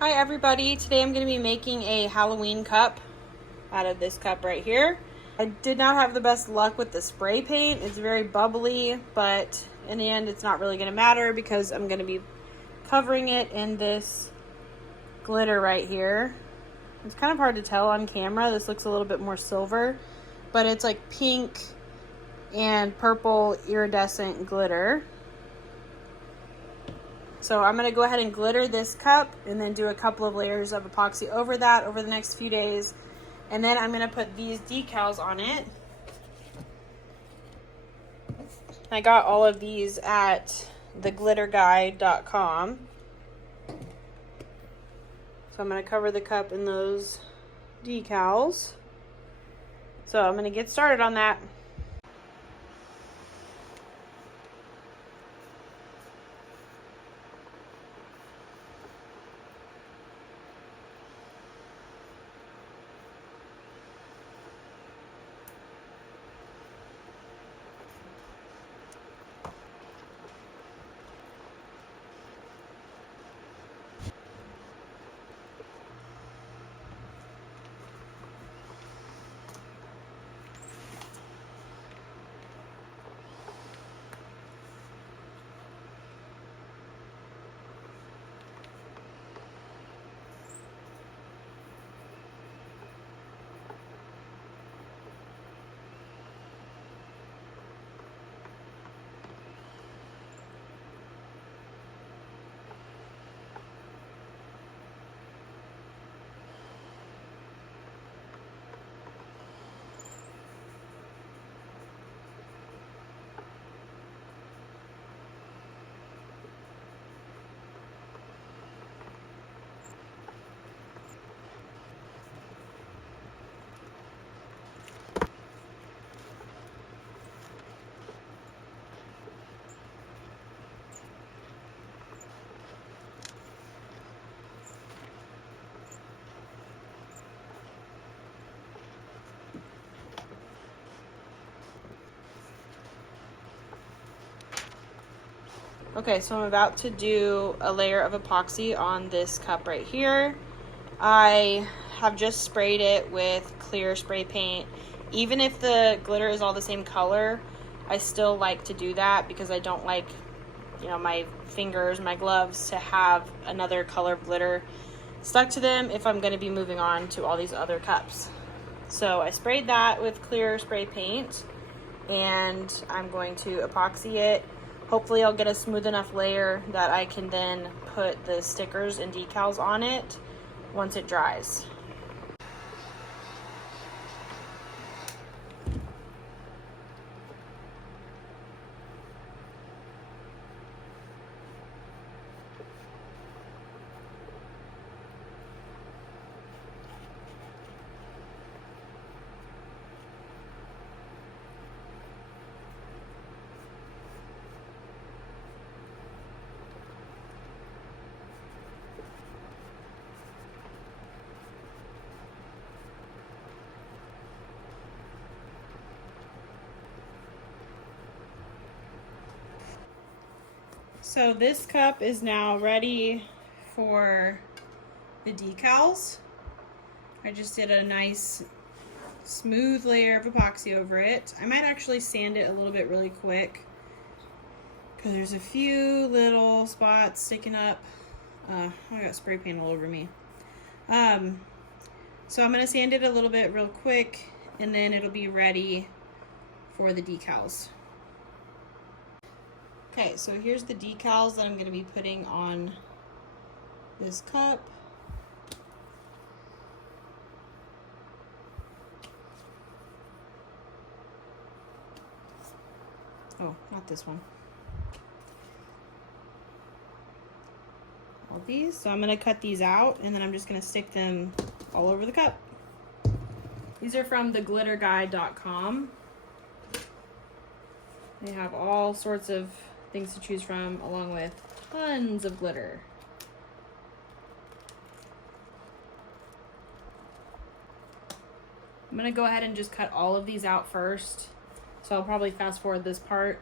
Hi everybody, today I'm going to be making a Halloween cup out of this cup right here. I did not have the best luck with the spray paint. It's very bubbly, but in the end it's not really going to matter because I'm going to be covering it in this glitter right here. It's kind of hard to tell on camera. This looks a little bit more silver, but it's like pink and purple iridescent glitter. So I'm going to go ahead and glitter this cup and then do a couple of layers of epoxy over that over the next few days. And then I'm going to put these decals on it. I got all of these at theglitterguide.com. So I'm going to cover the cup in those decals. So I'm going to get started on that. Okay, so I'm about to do a layer of epoxy on this cup right here. I have just sprayed it with clear spray paint. Even if the glitter is all the same color, I still like to do that because I don't like, my fingers, my gloves to have another color of glitter stuck to them if I'm going to be moving on to all these other cups. So I sprayed that with clear spray paint and I'm going to epoxy it. Hopefully I'll get a smooth enough layer that I can then put the stickers and decals on it once it dries. So this cup is now ready for the decals. I just did a nice smooth layer of epoxy over it. I might actually sand it a little bit really quick because there's a few little spots sticking up. I got spray paint all over me. So I'm going to sand it a little bit real quick and then it'll be ready for the decals. Okay, so here's the decals that I'm going to be putting on this cup. Oh, not this one. All these. So I'm going to cut these out and then I'm just going to stick them all over the cup. These are from theglitterguide.com. They have all sorts of things to choose from, along with tons of glitter. I'm gonna go ahead and just cut all of these out first. So I'll probably fast forward this part.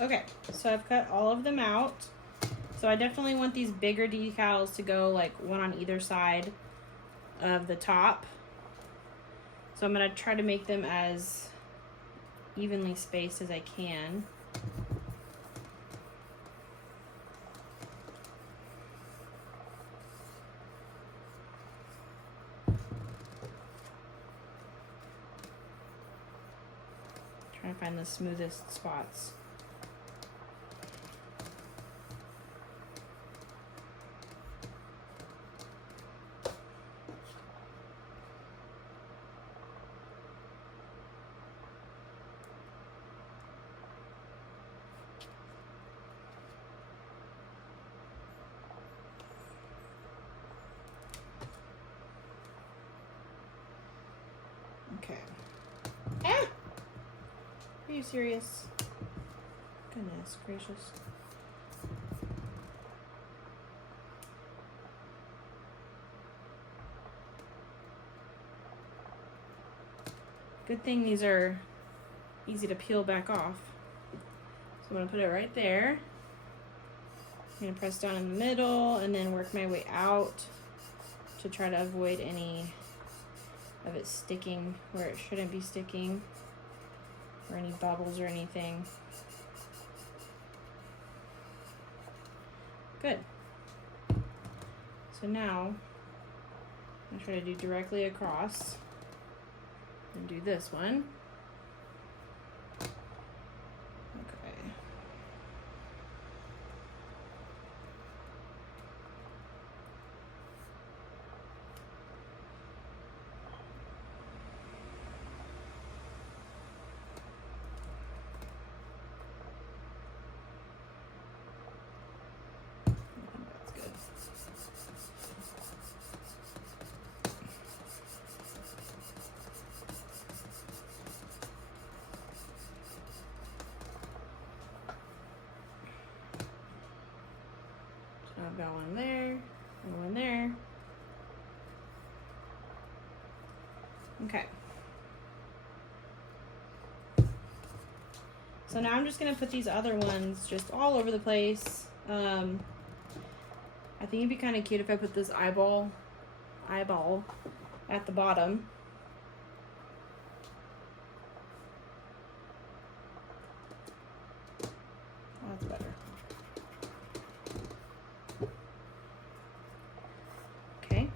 Okay, so I've cut all of them out. So I definitely want these bigger decals to go like one on either side of the top. So I'm gonna try to make them as evenly spaced as I can. Trying to find the smoothest spots. Okay. Ah! Are you serious? Goodness gracious. Good thing these are easy to peel back off. So I'm gonna put it right there. I'm gonna press down in the middle and then work my way out to try to avoid any of it sticking where it shouldn't be sticking, or any bubbles or anything. Good. So now I'm gonna try to do directly across and do this one. Okay. I've got one there and one there. Okay. So now I'm just gonna put these other ones just all over the place. I think it'd be kind of cute if I put this eyeball at the bottom. That's better. Okay.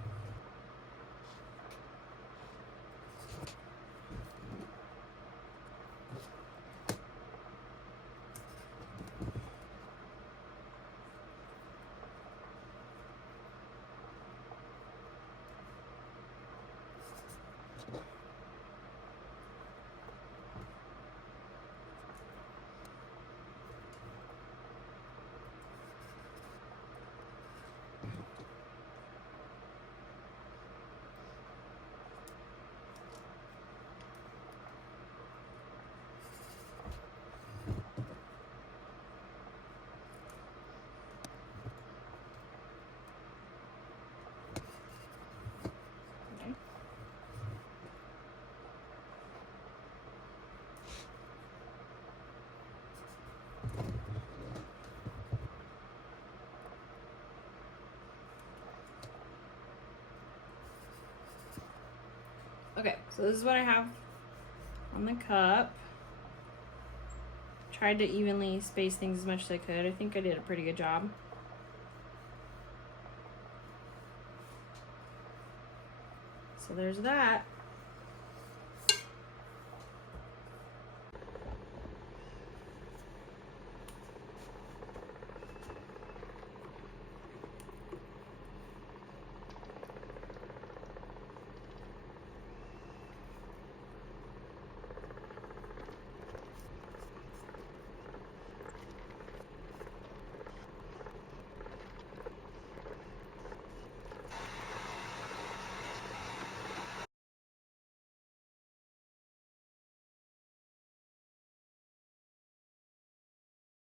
Okay, so this is what I have on the cup. Tried to evenly space things as much as I could. I think I did a pretty good job. So there's that.